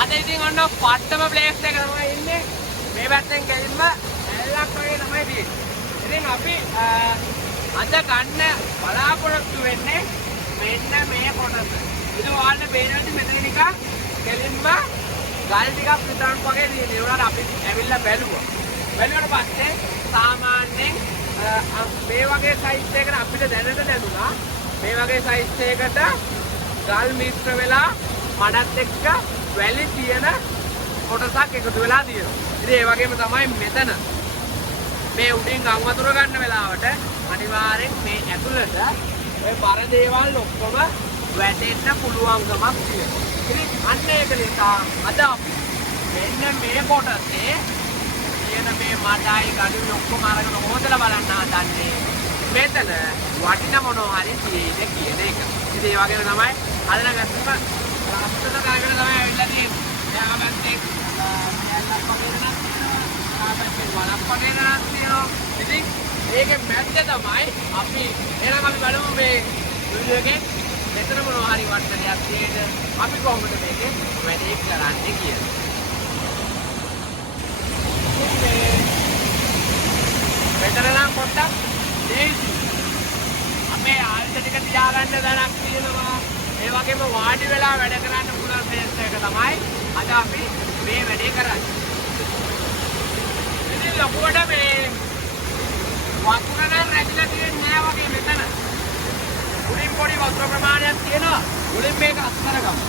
අද ඉතින් ඔන්න පට්ටම ප්ලේස් එක තමයි ඉන්නේ. මේ පැත්තෙන් ගෙලින්ම ඇල්ලක් වගේ තමයි තියෙන්නේ. ඉතින් අපි අද ගන්න බලාපොරොත්තු වෙන්නේ මෙන්න මේ කොටස. ඉතින් ඔයාලට පේනවා මෙතන නිකන් ගෙලින්ම ගල් ටිකක් විතරක් වගේ තියෙනවා. ඒ වුණාට අපි ඇවිල්ලා බැලුවා. බැලුවට පස්සේ සාමාන්‍යයෙන් මේ වගේ සයිස් එකකට අපිට දැනට දැනුණා මේ වගේ සයිස් එකකට ගල් මිශ්‍ර වෙලා මඩත් එක්ක වැලි තියෙන කොටසක් එකතු වෙලා තියෙනවා. ඉතින් ඒ වගේම තමයි මෙතන මේ උඩින් ගම් වතුර ගන්න වෙලාවට අනිවාර්යෙන් මේ ඇතුළට ඔය බර දේවල් ඔක්කොම වැටෙන්න පුළුවන්කමක් තියෙනවා. ඉතින් අන්න ඒක නිසා අද අපි මෙන්න මේ කොටසේ තියෙන මේ මඩයි ගඩොල් ඔක්කොම අරගෙන හොදලා බලන්න හදන්නේ. මෙතන වටින මොනවා හරි තියෙන්නේ කියන එක. ඉතින් ඒ වගේම තමයි අදනගත්තම ලස්සන කරගෙන තමයි ඇවිල්ලා තියෙන්නේ. එයා පැත්තේ ඇල්ලක් වගේ දෙනක් තියෙනවා. ආ පැත්තේ වලක් වගේ දෙනක් තියෙනවා. ඉතින් ඒකේ මැද්දේ තමයි අපි එනනම් අපි බලමු මේ වීඩියෝ එකේ මෙතන මොනවා හරි වටින දෙයක් තියෙද අපි කොහොමද මේකේ වැඩේ කරන්නේ කියලා. මෙතන නම් පොඩ්ඩක් දේසි. අපේ ආල්ද ටික තියාගන්න දැනක් තියෙනවා. ඒ වගේම වාඩි වෙලා වැඩ කරන්න පුළුවන් ප්ලේස් එක තමයි අද අපි මේ වැඩේ කරන්නේ. ඉතින් ලොකුවට මේ වතුර නම් රැකිලා තියෙන්නේ නැහැ වගේ මෙතන. උඩින් පොඩි වතුර ප්‍රමාණයක් තියෙනවා. උඩින් මේක අස්තර ගමු.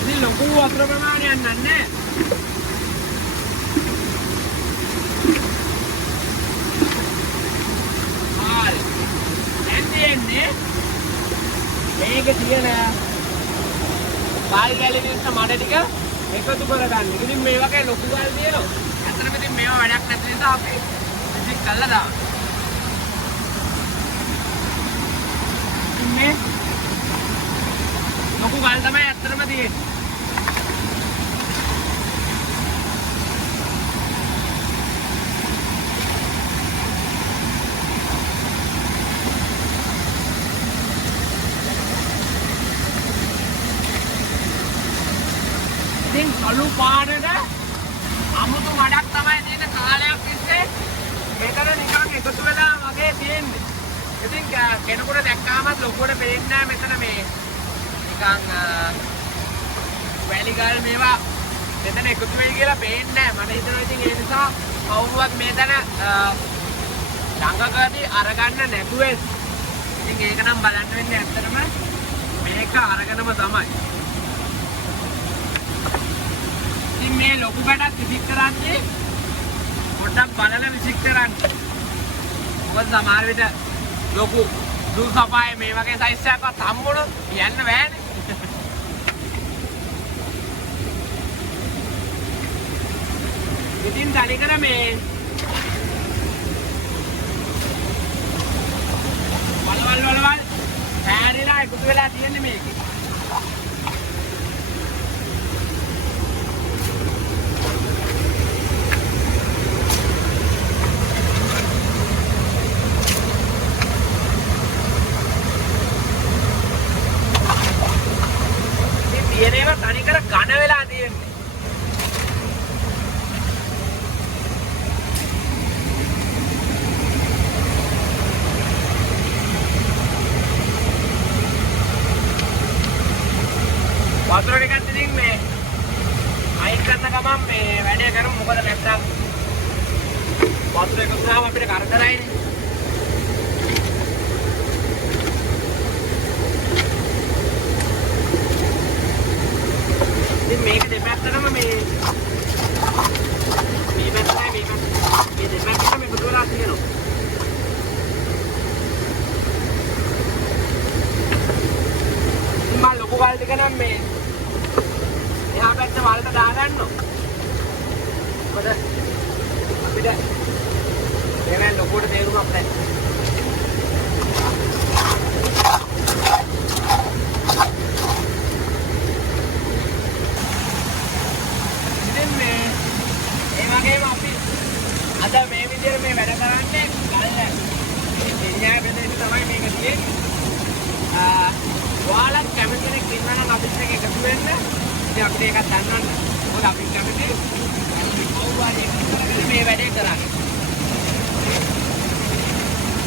ඉතින් ලොකු වතුර ප්‍රමාණයක් නැහැ. මේක තියෙන ගල් ගැලේ තියෙන මඩ ටික එකතු කරගන්න. ඉතින් මේ වගේ ලොකු ගල් තියෙනවා. ඇත්තටම ඉතින් මේවා වැඩක් නැති නිසා අපි ඉතින් කළා දානවා. මේ ලොකු ගල් තමයි ඇත්තටම තියෙන්නේ. කළු පාටට අමුතු මඩක් තමයි තියෙන කාලයක් තිස්සේ මෙතන නිකන් එකතු වෙලා වගේ තියෙන්නේ. ඉතින් කෙනෙකුට දැක්කාමත් ලොකුවට පේන්නේ නැහැ මෙතන මේ නිකන් වැලි ගල් මේවා මෙතන එකතු වෙයි කියලා පේන්නේ නැහැ. මට හිතෙනවා ඉතින් ඒ නිසා කවුරුවත් මෙතන ළඟකදී අරගන්න නැතුව ඉතින් ඒක නම් බලන්න වෙන්නේ ඇත්තටම මේක අරගෙනම තමයි. මේ ලොකු කඩක් විසික් කරන්නේ පොඩ්ඩක් බලලා විසික් කරන්න. මොකද සමහර විට ලොකු දුල් සපායේ මේ වගේ සයිස් එකක්වත් හම්බුනොත් යන්න බෑනේ. ඉතින් තනිකර මේ වලවල් හැරිලා එකතු වෙලා තියෙන්නේ මේකේ. තනිකර ඝන වෙලා තියෙන්නේ. වතුර ටිකක් ඉතින් මේ අයින් කරන ගමන් මේ වැඩේ කරමු. මොකද නැත්තම් වතුර එකතු වුණාම අපිට කරදරයිනේ. ඉතින් මේක දෙපැත්තටම මේ පැත්තයි මේ දෙපැත්තටම එකතු වෙලා තියෙනවා. ඉතින් මම ලොකු ගල් ටික නම් මේ එහා පැත්ත වලට දාගන්නවා. මොකද අපිට ඒවෙන් ලොකුවට තේරුමක් නැහැ. අද මේ විදිහට මේ වැඩ කරන්නේ ගල් ඔයාලා කැමති කෙනෙක් ඉන්නවා නම් අපිත් එක්ක එකතු වෙන්න. ඉතින් අපිට ඒකත් දන්නවන්න. මොකද අපි කැමති කවුරුහරි කරගෙන මේ වැඩේ කරන්නේ.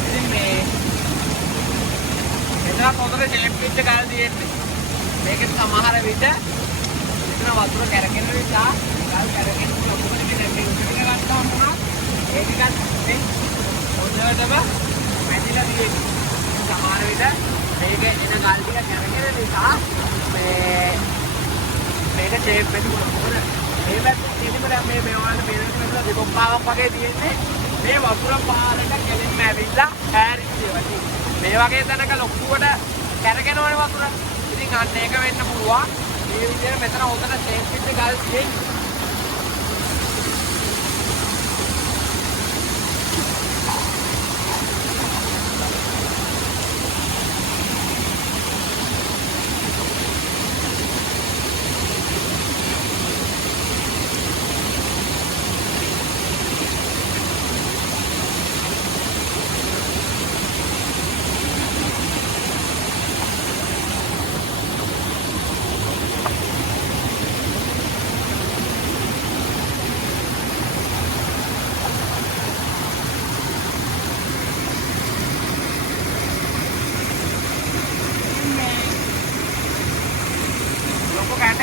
ඉතින් මේ එතන පොතේ ෂේප් පිට ගාලා තියෙන්නේ. මේකේ සමහර විට එතන වතුර කැරකෙන නිසා ගල් කැරකෙන ඔක්කොම ටික මේ උඩට ගත්තාම ඒකත් මේ හොඳටම වැදිලා තියෙන්නේ. සමහර විට මේක එන ගල් ටික කැරකෙන නිසා මේක ෂේප් වෙන්න පුළුවන්. මේ පැත්තේ තියෙන්නේ මේ වගේ පේනවා දෙකොප්පාවක් වගේ තියෙන්නේ. මේ වතුර පාරට කෙලින්ම ඇවිල්ලා හැරිච්ච ඒවා. මේ වගේ තැනක ලොකුවට කැරගෙනවනේ වතුර. ඉතින් අන්න ඒක වෙන්න පුළුවන්. මේ විදිහට මෙතන හොඳට ෂේප් පිට ගල් තියෙන්නේ.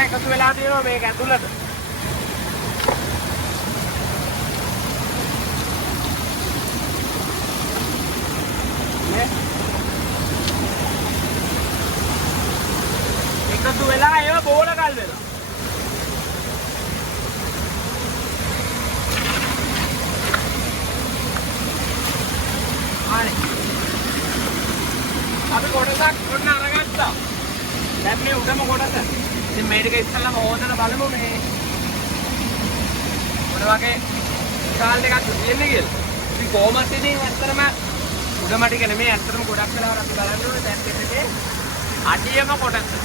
එකතු වෙලා තියෙනවා මේක ඇතුළට. එකතු වෙලා ඒව බෝල කල් වෙලා. හරි. අපි කොටසක් ඔන්න අරගත්තා. දැන් මේ උඩම කොටස ඉතින් මේ ටික ඉස්සෙල්ලාම හොදලා බලමු මේ මොන වගේ ස්ටාල් එකක් තියෙන්නේ කියලා. ඉතින් කොහොමද ඉතින් ඇත්තටම උඩම ටික නෙමෙයි ඇත්තටම ගොඩක් වෙලාවට අපි බලන්න ඕනේ දැන් දෙකේ අඩියම කොටස.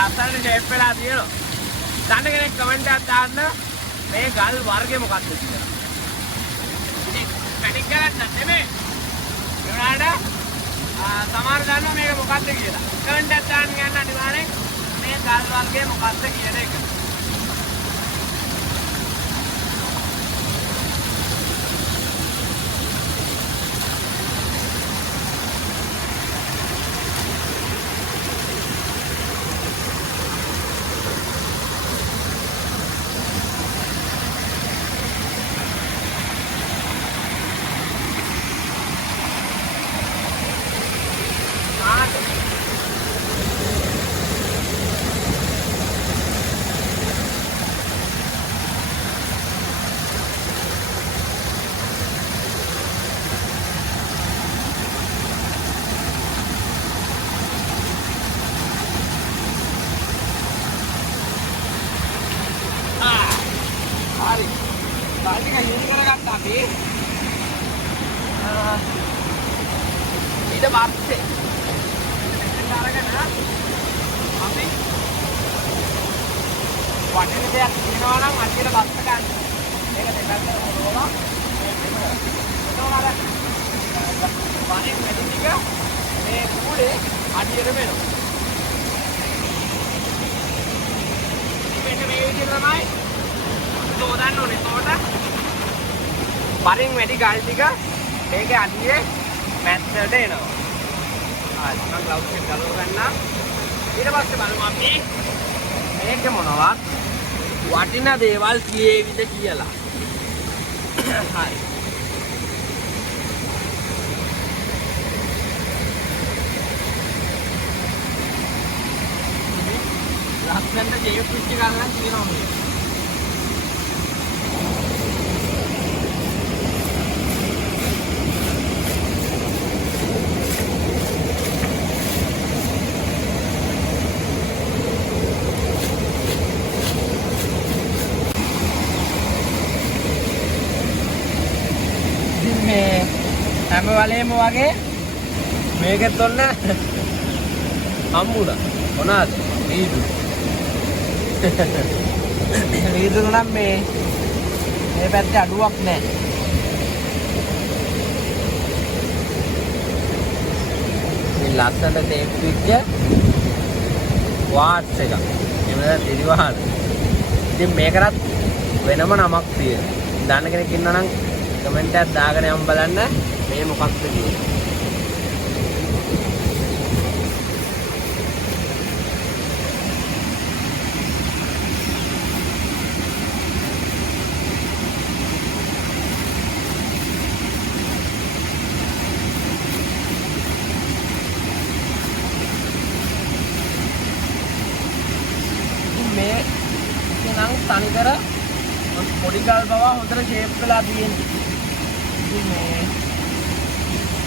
ලස්සනට ෂේප් වෙලා තියෙනවා. දන්න කෙනෙක් කමෙන්ට් එකක් දාන්න මේ ගල් වර්ගය මොකක්ද කියලා. ඉතින් පැණික් ගලක් නෙමෙයි. ඒනට සමහර දන්නවා මේක මොකක්ද කියලා. කමෙන්ට් එකක් දාන්න යන්න අනිවාර්යෙන් මේ ගල් වර්ගය මොකක්ද කියන එක. හරි. බාල්ටි එක හිරි කරගත්තා අපි. ඊට පස්සේ මෙතෙන් අරගෙන අපි වටින දෙයක් තියෙනවා නම් අඩියට බස්ස ගන්න. මේක දෙපැත්තට හොරවලා වරින් වැඩි ටික මේ කුඩේ අඩියට වෙනවා. මෙන්න මේ විදිහට තමයි තෝරන්න ඕනේ. එතකොට වරින් වැඩි ගල් ටික මේකේ අඩියේ මැත්තට එනවා. හරි මම ග්ලව්ස් එක ගලව ගන්නම්. ඊට පස්සේ බලමු අපි මේක මොනවද වටින දේවල් කියෙවිද කියලා. හරි. ලස්සනට ජේප් පිච්ච ගන්න තියෙනවා මේ. හැම වෙලේම වගේ මේකෙත් ඔන්න හම්බුණා. මොනවාද? වීදුරු. වීදුරු නම් මේ පැත්තේ අඩුවක් නැහැ. මේ ලස්සන ටේප් පිච්ච වාට්ස් එක. එහෙම දිරිවහන. ඉතින් මේකටත් වෙනම නමක් තියෙනවා. දන්න කෙනෙක් ඉන්නවා නම් කමෙන්ට් එකක් දාගෙන යමු බලන්න මේ මොකක්ද කියලා. මේ නම් තනිකර පොඩි ගල් බව හොඳට ෂේප් වෙලා තියෙනවා. මේ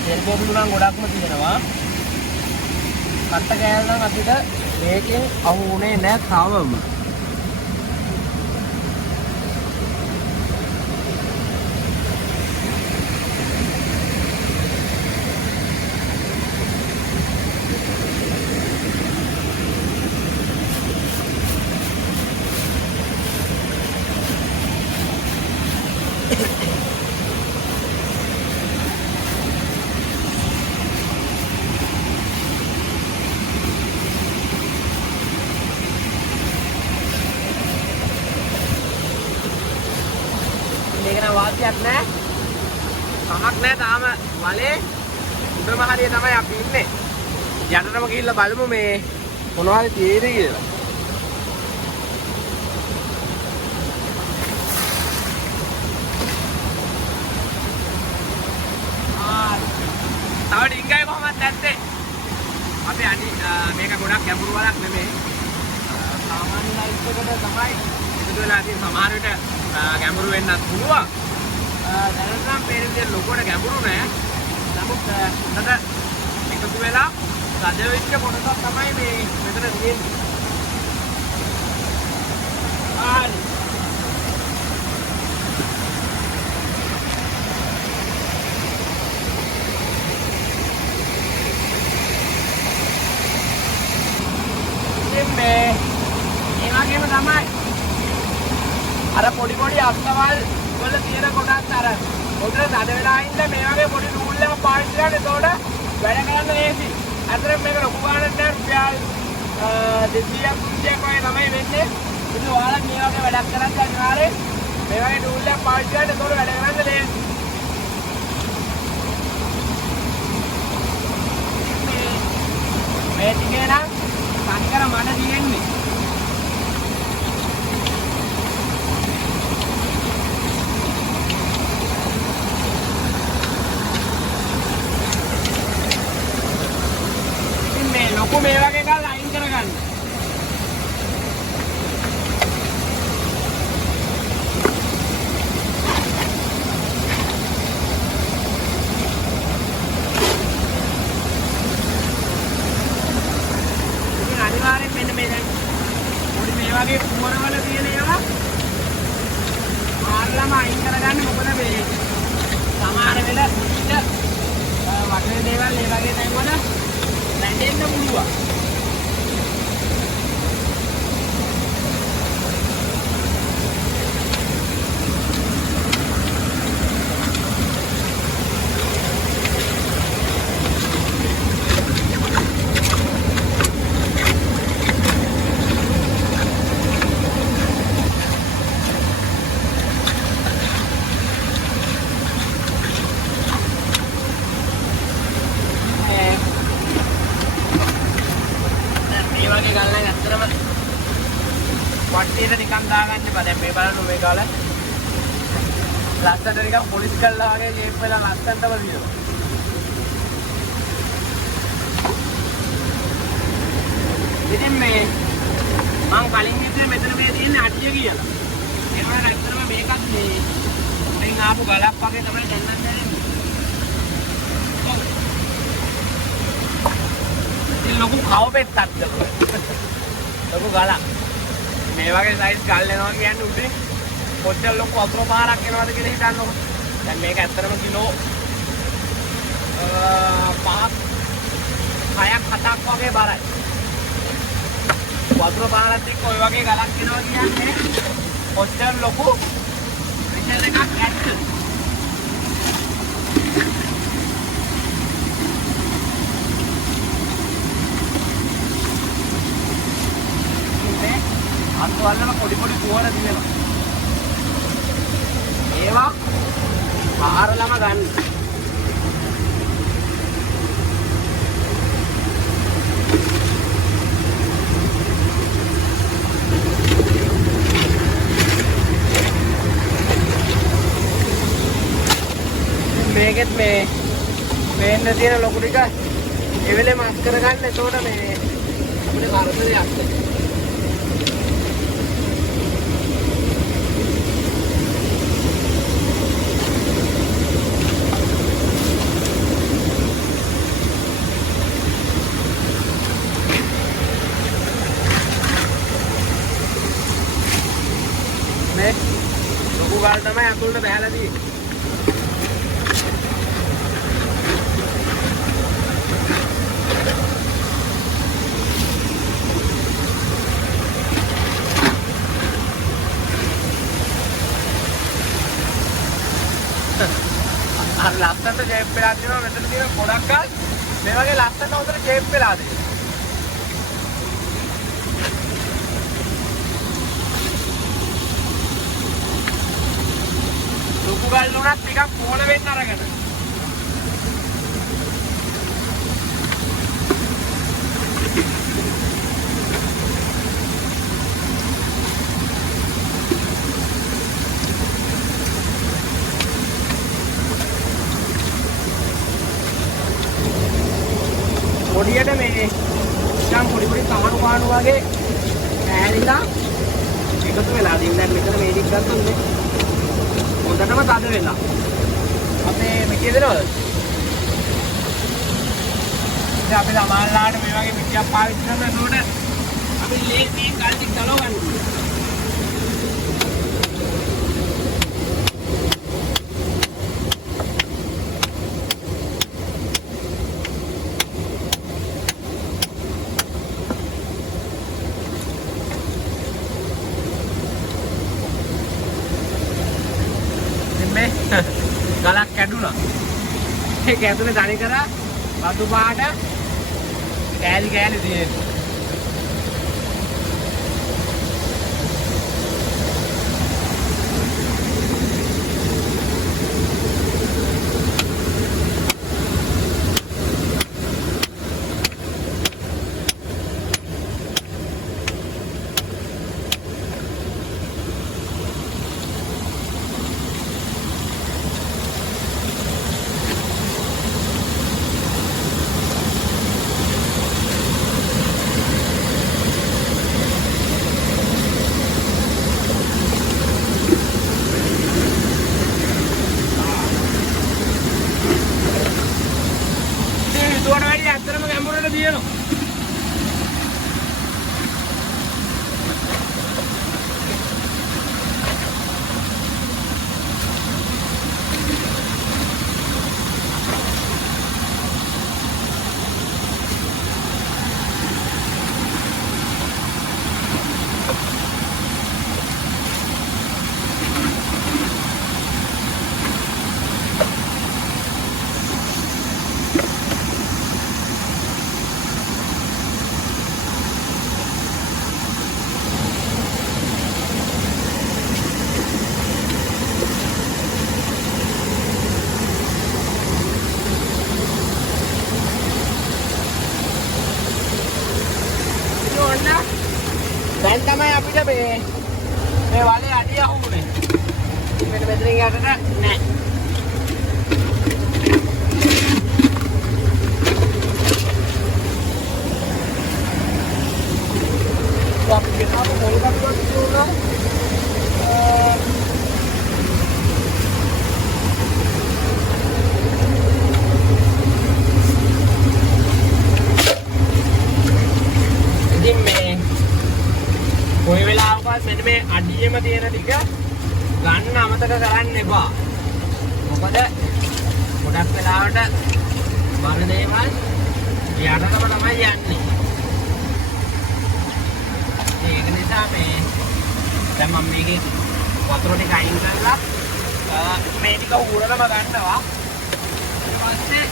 තෙල් බෝබුලු නම් ගොඩක්ම තියෙනවා. කට්ට කෑල්ල නම් අපිට මේකෙන් අහු වුණේ නැහැ තවම. මේක නම් වාසියක් නැහැ. කමක් නැහැ තාම වලේ උඩම හරිය තමයි අපි ඉන්නේ. යටටම ගිහිල්ලා බලමු මේ මොනවද තියෙද කියලා. තව ඩිංගයි කොහොමද නැත්තේ? අපි අනි මේක ගොඩක් ගැඹුරු වලක් නෙමෙයි. සාමාන්‍ය ලයිට් එකකට තමයි එකතු වෙලා තියෙන. සමහර විට ගැඹුරු වෙන්නත් පුළුවන්. දැනට නම් මේ විදිහට ලොකුවට ගැඹුරු නෑ. නමුත් හොඳට එකතු වෙලා රජ වෙච්ච කොටසක් තමයි මේ මෙතන තියෙන්නේ. හරි. මේ තමයි අර පොඩි පොඩි අස්තවල් වල තියෙන කොටස් අර උඩට තද වෙලා ඉන්න මේ වගේ පොඩි නූල් එකක් පාවිච්චි කරලා එතකොට වැඩ කරන්න ලේසි. අතට මේක ලොකු ගානක් නෑ රුපියල් 200ක් 300ක් වගේ තමයි වෙන්නේ. ඉතින් ඔයාලා මේ වගේ වැඩක් කරත් අනිවාර්යෙන් මේ වගේ නූල් එකක් පාවිච්චි කරලා එතකොට වැඩ කරන්න ලේසි. මේ ටිකේ නම් සංකර මඩ තියෙන්නේ. ලොකු මේ වගේ එකක් ලයින් කරගන්න. ඉතින් අනිවාර්යෙන් මෙන්න මේ දැන් පොඩි මේ වගේ පුවරවල තියෙන ඒවා ආරලම අයින් කරගන්න. මොකද මේ සමහර වෙලාවට වටේ දේවල් ඒ වගේ තැන්වල නැදෙන්න පුළුවන්. වටේට නිකන් දාගන්න බෑ. දැන් මේ බලන්න මේ කාලේ ලස්සනට නිකන් පොලිස් කළා වගේ ජේප් වෙලා ලස්සනටම දිනවා. ඉතින් මේ මම කලින් හිතුවේ මෙතන මේ තියෙන අඩිය කියලා. ඒ වගේ ඇත්තටම මේකත් මේ මෙන් ආපු ගලක් වගේ තමයි දැන් නම් දැනෙන්නේ. ඔව්. ඉතින් ලොකු කවපෙත්තක්ද? ලොකු ගලක්. මේ වගේ සයිස් ගල් එනවා කියන්නේ උඩින් කොච්චර ලොකු වතුර පාරක් එනවද කියලා හිතන්නකො. දැන් මේක ඇත්තටම කිලෝ 5ක් 6ක් 7ක් වගේ බරයි. වතුර පාරත් එක්ක ඔය වගේ ගලක් එනවා කියන්නේ කොච්චර ලොකු ප්‍රෙෂර් එකක් ඇද්ද. අත්වලම පොඩි පොඩි පුවර දිනවා. ඒවා ආරලම ගන්න. මේකෙත් මේ මේන්න තියෙන ලොකු ටික එවෙලේ මාස් කරගන්න. එතකොට මේ අපිට කරදරයක් නැහැ. ලොකු ගල් තමයි අතුලට බහැලා තියෙන්නේ. අර ලස්සනට ෂේප් වෙලා තියෙනවා. මෙතන තියෙන ගොඩක් ගල් මේ වගේ ලස්සනට උතර ෂේප් වෙලා තියෙනවා. ලොකු ගල් උනත් ටිකක් පොළ වෙන්න අරගෙන. පොඩියට මේ නිකන් පොඩි පොඩි කමණු පාණු වගේ ඈරිලා එකතු වෙලා තියෙන. දැන් මෙතන මේ ටික ගත්තොත් මේ හොඳටම තද වෙලා. අපේ මිටිය දෙනවද? ඉතින් අපි සමානලාට මේ වගේ මිටියක් පාවිච්චි කරනකොට අපි ලේ මේ කල් ටික ගලව ගන්න. මේක ඇතුලේ තනි කර වතු පාට කෑලි කෑලි තියෙනවා. දැන් තමයි අපිට මේ වලේ අඩිය අහුුනේ. මෙන්න මෙතනින් යටට නෑ. අපි ගෙනාව මොල්ගත්වත් කියනවා. ඉතින් මේ කොයි වෙලාවකවත් මෙන්න මේ අඩියෙම තියෙන ටික ගන්න අමතක කරන්න එපා. මොකද ගොඩක් වෙලාවට බර දේවල් යටටම තමයි යන්නේ. ඒක නිසා මේ දැන් මම මේකේ වතුර ටික අයින් කරලා මේ ටික උරලම ගන්නවා. ඊට පස්සේ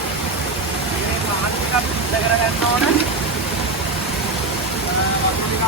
මේ පාන් ටික පිට කරගන්න ඕන. වතුර ටික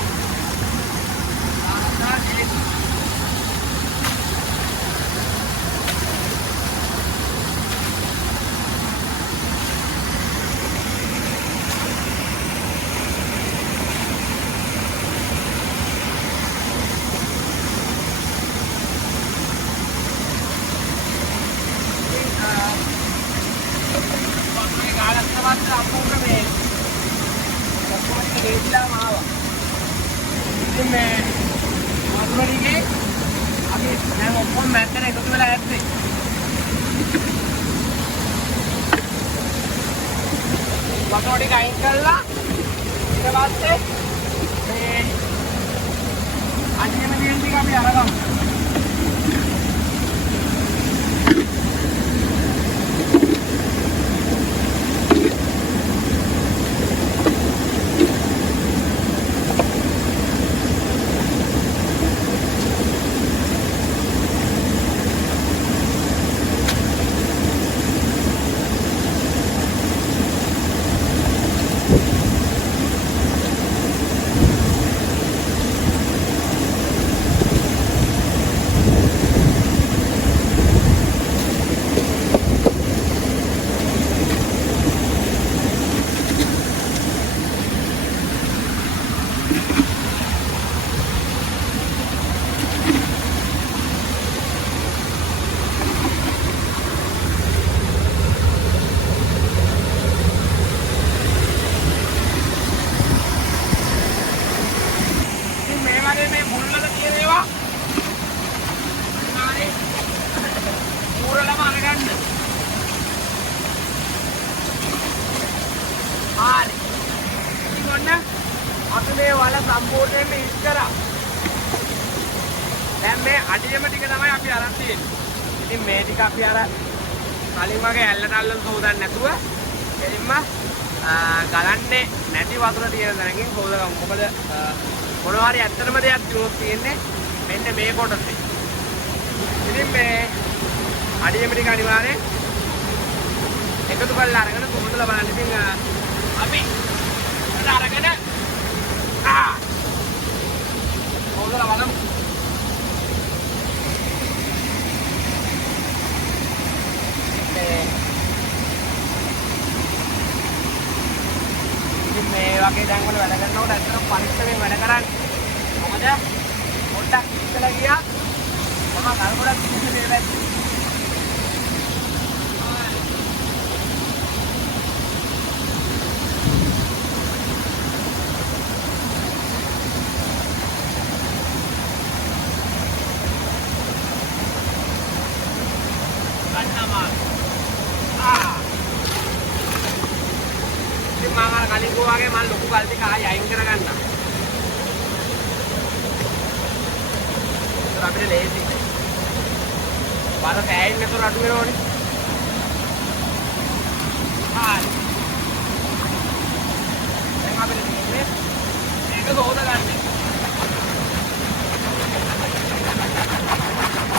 වතුර ටික අයින් කරලා ඊට පස්සේ මේ අඩියම තියෙන ටික අපි අරගමු. අපි මේ වල සම්පූර්ණයෙන්ම ඉස් කරා. දැන් මේ අඩියම ටික තමයි අපි අරන් තියෙන්නේ. ඉතින් මේ ටික අපි අර කලින් වගේ ඇල්ලට අල්ලලා හොදන්න නැතුව එලින්ම ගලන්නේ නැති වතුර තියෙන තැනකින් හොදගමු. මොකද මොනවා හරි ඇත්තටම දෙයක් තියුණොත් තියෙන්නේ මෙන්න මේ කොටසේ. ඉතින් මේ අඩියම ටික අනිවාර්යෙන් එකතු කරලා අරගෙන කොහොමදලා බලන්න. ඉතින් අපි අරගෙන කොහොමදලා බලමු. ඉතින් මේ වගේ දැන් වල වැඩ කරනකොට ඇත්තටම පරිස්සමෙන් වැඩ කරන්න. මොකද පොඩ්ඩක් ඉස්සලා ගියා මම කල්පනා කිව්වේ මේ කලින් ගෝවාගේ මම ලොකු කල්ටි කායි අයින් කරගන්න. ඒක අපිට ලේසි. බල සෑයින් නතර අඩු වෙනවනේ. හරි. දැන් අපිට තියෙන්නේ මේක හොද ගන්න.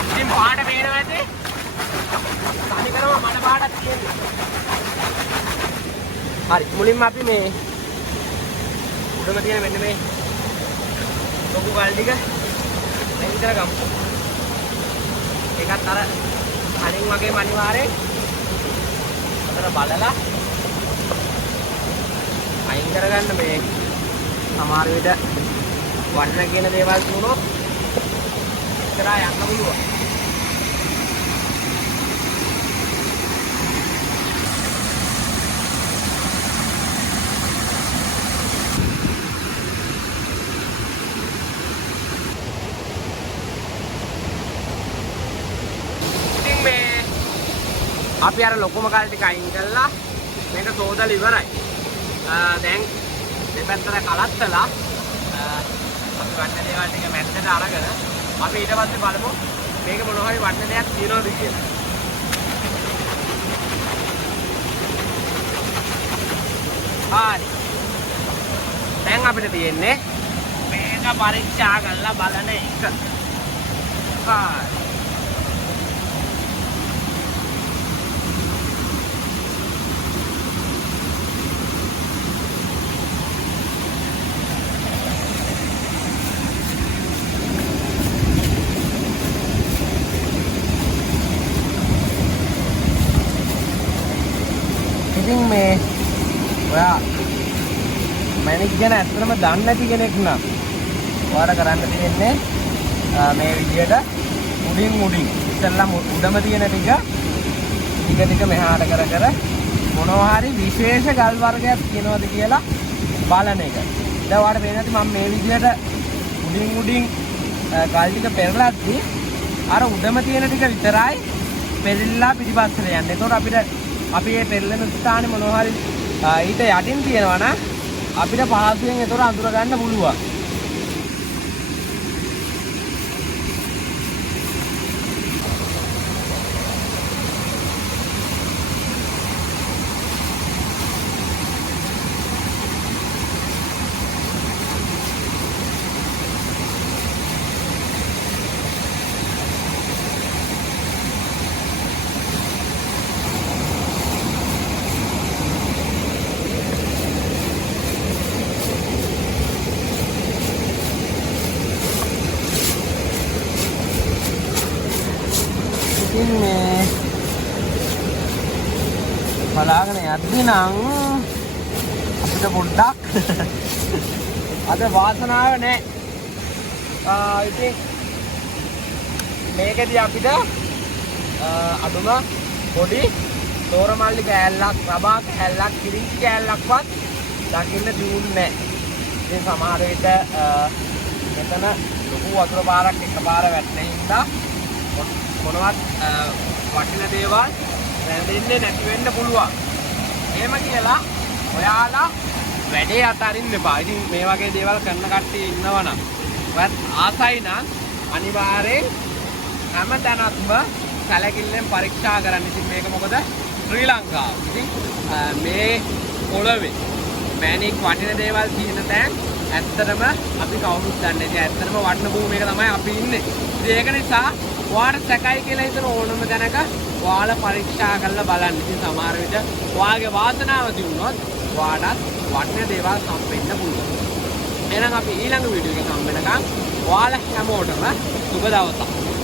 ඉතින් පාට පේනවා ඇති. තනිකරම මඩ පාටක් තියෙන්නේ. හරි මුලින්ම අපි මේ උඩම තියෙන මෙන්න මේ ලොකු ගල් ටික අයින් කරගමු. ඒකත් අර කලින් වගේම අනිවාර්යෙන් අතර බලලා අයින් කරගන්න. මේ සමහර විට වන්න කියන දේවල් තුනොත් ඉස්සරහා යන්න පුළුවන්. අපි අර ලොකුම කල් ටික අයින් කළා. මේක සෝදලා ඉවරයි. දැන් දෙපැත්තට කලත්තලා අපි වන්න දේවල් ටික මැද්දට අරගෙන අපි ඊට පස්සේ බලමු මේක මොන හරි වන්න දෙයක් තියනවද කියලා. හරි. දැන් අපිට තියෙන්නේ මේක පරීක්ෂා කරලා බලන එක. හරි. ඉතින් මේ ඔයා මැනික් ගැන ඇත්තටම දන්නේ නැති කෙනෙක් නම් ඔයාලා කරන්න තියෙන්නේ මේ විදියට උඩින් ඉස්සෙල්ලා උඩම තියෙන ටික මෙහාට කර මොනවා හරි විශේෂ ගල් වර්ගයක් තියෙනවද කියලා බලන එක. දැන් ඔයාලට පේන්නේ නැති මම මේ විදියට උඩින් ගල් ටික පෙරලද්දී අර උඩම තියෙන ටික විතරයි පෙරලිලා පිටිපස්සට යන්නේ. ඒතකොට අපිට අපි මේ පෙරලෙන ස්ථානේ මොනවා හරි ඊට යටින් තියෙනවා නම් අපිට පහසුවෙන් ඒතර අඳුර ගන්න පුළුවන්. ඉතින් මේ බලාගෙන යද්දී නම් අපිට පොඩ්ඩක් අද වාසනාව නැහැ. ඉතින් මේකදී අපිට අඩුම පොඩි තෝරමල්ලි කෑල්ලක්, රබා කෑල්ලක්, කිරිංචි කෑල්ලක්වත් දකින්න දුන්නේ නැහැ. ඉතින් සමහර විට මෙතන ලොකු වතුර පාරක් එකපාර වැටෙන හින්දා මොනවත් වටින දේවල් රැඳෙන්නේ නැති වෙන්න පුළුවන්. එහෙම කියලා ඔයාලා වැඩේ අතාරින්න එපා. ඉතින් මේ වගේ දේවල් කරන කට්ටිය ඉන්නවනම් ඔයත් ආසයි නම් අනිවාර්යෙන් හැමතැනක්ම සැලකිල්ලෙන් පරීක්ෂා කරන්න. ඉතින් මේක මොකද ශ්‍රී ලංකාව. ඉතින් මේ පොළවේ මැණික් වටින දේවල් තියෙන තැන් ඇත්තටම අපි කවුරුත් දන්නේ නැහැ. ඇත්තටම වටින භූමියක තමයි අපි ඉන්නේ. ඉතින් ඒක නිසා ඔයාලට සැකයි කියලා හිතන ඕනම දැනක ඔයාලා පරීක්ෂා කරලා බලන්න. ඉතින් සමහර විට ඔයාගේ වාසනාව දිනුනොත් ඔයාලට වටින දේවල් හම්බෙන්න පුළුවන්. එහෙනම් අපි ඊළඟ වීඩියෝ එකේ හම්බ වෙනකම් ඔයාලා හැමෝටම සුබ දවසක්.